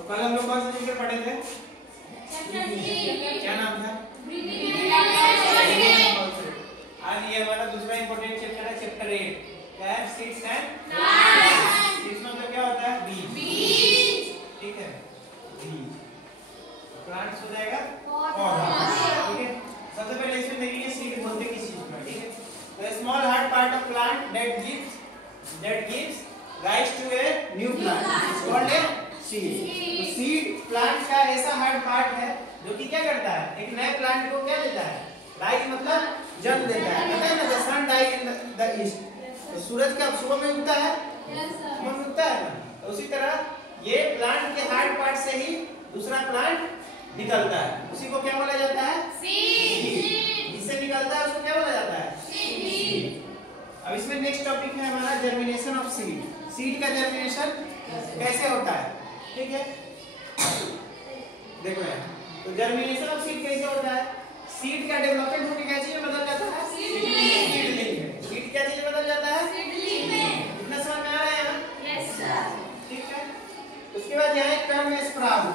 तो कल हम लोग कौन सा चैप्टर पढ़े थे? क्या नाम था? आज ये हमारा दूसरा इंपॉर्टेंट चैप्टर है, चैप्टर 8 क्या है? Seeds and plants. सीड्स मतलब क्या होता है? बीज। ठीक है, बीज। प्लांट्स हो जाएगा पौधा। ठीक है, सबसे पहले इसमें देखिए सीड बोलते किस चीज को, ठीक है? तो small hard part of plant that gives rise to a new plant is called a seed. तो सीड प्लांट का ऐसा हार्ड पार्ट है जो कि क्या करता है? एक नए प्लांट को क्या देता है? राइज मतलब जन्म देता है। पता है ना, the sun rise in the east. तो सूरज का सुबह में उगता है, सुबह में उगता है ना। तो उसी तरह ये प्लांट के हार्ड पार्ट से ही दूसरा प्लांट निकलता है, उसी को क्या बोला जाता है? सीड। जिससे निकलता है उसको क्या बोला जाता है? सीड। अब इसमें नेक्स्ट टॉपिक है हमारा जर्मिनेशन ऑफ सीड। सीड का जर्मिनेशन कैसे होता है? ठीक है, देखो यार, तो जर्मिनेशन ऑफ सीड कैसे होता है? सीड का डेवलपमेंट होके क्या चीज में बदल जाता है? सीडलिंग। सीड क्या चीज में बदल जाता है? सीडलिंग में। इतना समझ में आ रहा है ना? Yes sir. ठीक है, उसके बाद यहाँ एक टर्म है स्प्राउट।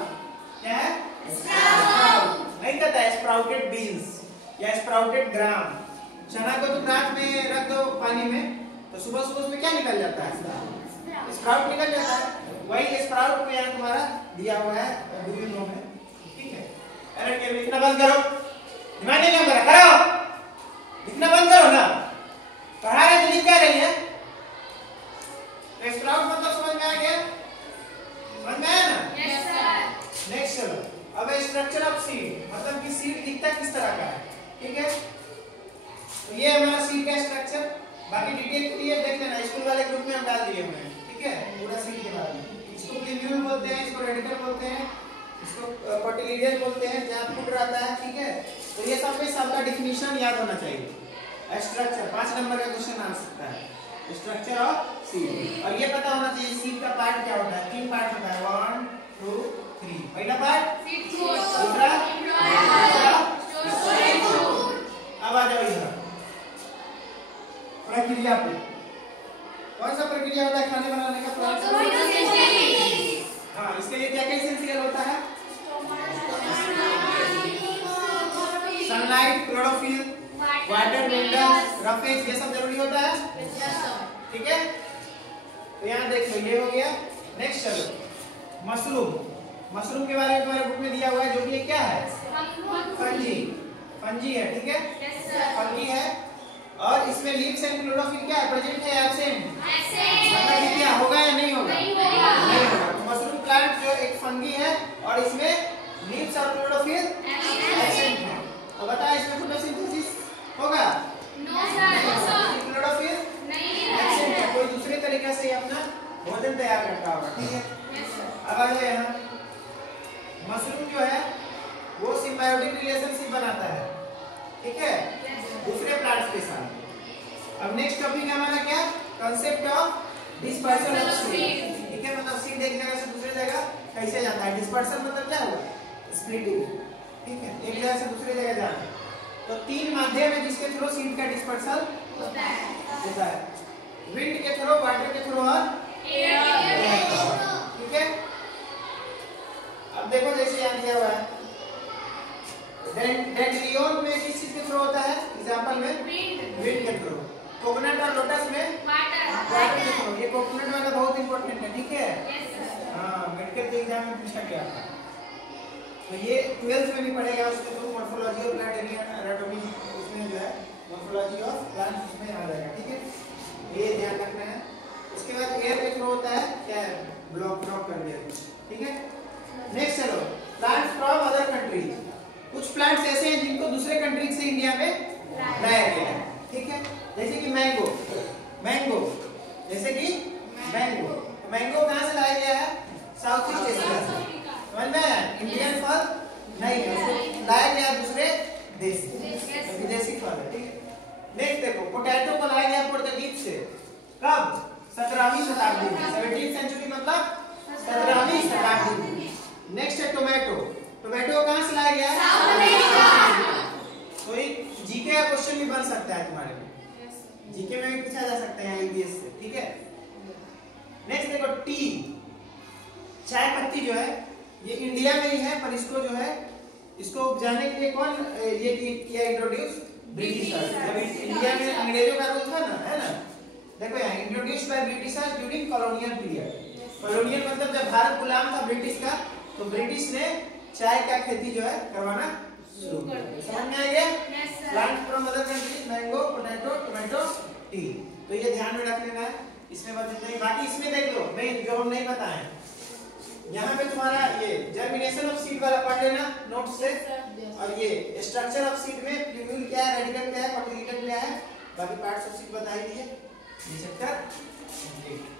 क्या है? स्प्राउट। नहीं कहता है स्प्राउटेड बीन्स या स्प्राउटेड ग्राम। चना को तो रात में रख दो पानी में, तो सुबह सुबह उसमें क्या निकल जाता है? स्प्राउट निकल जाता है। वही स्प्राउट को यहाँ तुम्हारा दिया हुआ है वीडियो नो में। ठीक है, अरे केवल इतना बंद करो, दिमाग नहीं काम कर रहा, करो इतना बंद करो ना। पढ़ा रहे तो लिख क्या रही है? तो स्प्राउट मतलब समझ में आ गया? समझ में आया ना? Yes sir. नेक्स्ट चलो, अब स्ट्रक्चर ऑफ सीड मतलब कि सीड दिखता किस तरह का है। ठीक है, तो ये हमारा सीड का स्ट्रक्चर। बाकी डिटेल के लिए देख लेना, स्कूल वाले ग्रुप में हम डाल दिए हुए हैं। ठीक है, पूरा सीड के बारे में। इसको प्रीम्यूल बोलते हैं, इसको रेडिकल बोलते हैं, इसको कोटिलिडियन बोलते हैं जहाँ फूट रहता है। ठीक है, तो ये सब में सबका डिफिनीशन याद होना चाहिए। स्ट्रक्चर 5 नंबर का क्वेश्चन आ सकता है, स्ट्रक्चर ऑफ सीड। और ये पता होना चाहिए सीड का पार्ट क्या होता है। 3 पार्ट होता है, 1 2 3। पहला पार्ट सीड कोट, दूसरा अब आ जाओ इधर प्रक्रिया पे। कौन सा प्रक्रिया होता है खाने बनाने का? हाँ, इसके लिए क्या क्या एसेंशियल होता है? Sunlight, chlorophyll, water, minerals, roughage, ये सब जरूरी होता है। ठीक है, तो यहाँ देख लो ये हो गया। नेक्स्ट चलो मशरूम। मशरूम के बारे में तुम्हारे बुक में दिया हुआ है, जो कि क्या है? फंजी है। ठीक है, फंगी है। और इसमें लीव्स एंड क्लोरोफिल क्या है? प्रेजेंट है एब्सेंट? मतलब क्या होगा या नहीं होगा? नहीं होगा। तो मशरूम प्लांट जो एक फंगी है और इसमें लीव्स और क्लोरोफिल एब्सेंट है। तो बता इसमें फोटोसिंथेसिस होगा? No sir. क्लोरोफिल नहीं एब्सेंट है, कोई दूसरे तरीके से अपना भोजन तैयार करता होगा। ठीक है, अब आ जाओ यहाँ। मशरूम जो है वो सिम्बायोटिक रिलेशनशिप बनाता है, ठीक है, दूसरे प्लांट्स के साथ। अब नेक्स्ट टॉपिक हमारा क्या? Concept of dispersion of seed. ठीक है, मतलब सीड एक जगह से दूसरे जगह कैसे जाता है? डिस्पर्सन मतलब क्या हुआ? स्प्लिटिंग। ठीक है, एक जगह से दूसरे जगह जाना। तो 3 माध्यम है जिसके थ्रू सीड का डिस्पर्सन होता है। विंड के थ्रू, वाटर के थ्रू और एयर के थ्रू। ठीक है, अब देखो जैसे यहाँ दिया हुआ है डेंड्रियन में किस चीज के थ्रू होता है? एग्जांपल में विंड के थ्रू। कोकोनट और लोटस में वाटर के थ्रू। ये कोकोनट वाला बहुत इंपॉर्टेंट है। ठीक है, हाँ, मेडिकल के एग्जाम में पूछा गया था। तो ये 12th में भी पढ़ेगा, उसके through morphology of plant anatomy, उसमें जो है मॉर्फोलॉजी ऑफ प्लांट उसमें आ जाएगा। ठीक है, ये ध्यान रखना है। उसके बाद एयर के थ्रू होता है, क्या है? ब्लॉक कर दिया। ठीक है, नेक्स्ट चलो प्लांट्स फ्रॉम अदर कंट्रीज। कुछ प्लांट्स ऐसे हैं जिनको दूसरे कंट्री से इंडिया में लाया गया है। ठीक है, जैसे कि मैंगो, जैसे कि मैंगो कहाँ से लाया गया है? साउथ ईस्ट एशिया से। समझ में आया? इंडियन फल नहीं है, उसको लाया गया दूसरे देश से, विदेशी फल है। ठीक है, नेक्स्ट देखो पोटैटो को लाया गया पुर्तगीज से। कब? 17वीं शताब्दी में। 17th सेंचुरी मतलब 17वीं शताब्दी में। नेक्स्ट है टोमेटो कहाँ से लाया गया है? तो एक जीके का क्वेश्चन भी बन सकता है तुम्हारे में, जीके में भी पूछा जा सकता है ईबीएस से। ठीक है, नेक्स्ट देखो टी, चाय पत्ती जो है ये इंडिया में ही है, पर इसको जो है इसको उपजाने के लिए कौन ये किया इंट्रोड्यूस? ब्रिटिशर्स। जब इंडिया में अंग्रेजों का रूल था ना, है ना, देखो यहाँ introduce by Britishers during colonial period. Colonial मतलब जब भारत गुलाम था ब्रिटिश का, तो ब्रिटिश ने चाय का खेती जो है करवाना शुरू कर दिया। समझ में आ गया? Plant from other countries, mango, potato, tomato, T. तो ये ध्यान में रख लेना है। इसमें बस इतना ही, बाकी इसमें देख लो मैं जो हम नहीं बताए, यहाँ पे तुम्हारा ये जर्मिनेशन ऑफ सीड वाला पढ़ लेना नोट से, और ये स्ट्रक्चर ऑफ सीड में प्लूमेल क्या है, रेडिकल क्या है, कॉटिलिडन क्या है, बाकी पार्ट्स ऑफ सीड बता ही दिए। ये चैप्टर